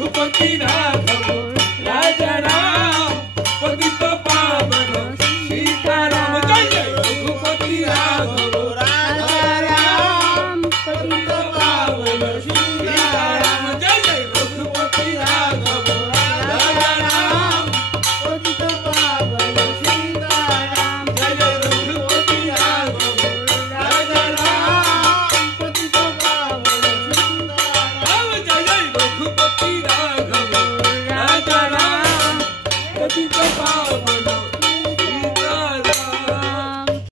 रघुपति राघव राजा राम पतित पावन सीताराम जय जय रघुपति राघव राजा राम पतित पावन सीताराम जय जय रघुपति राघव राजा राम पतित पावन सीताराम जय जय रघुपति राघव राजा राम पतित पावन सीताराम जय जय रघुपति राघव राजा राम पतित पावन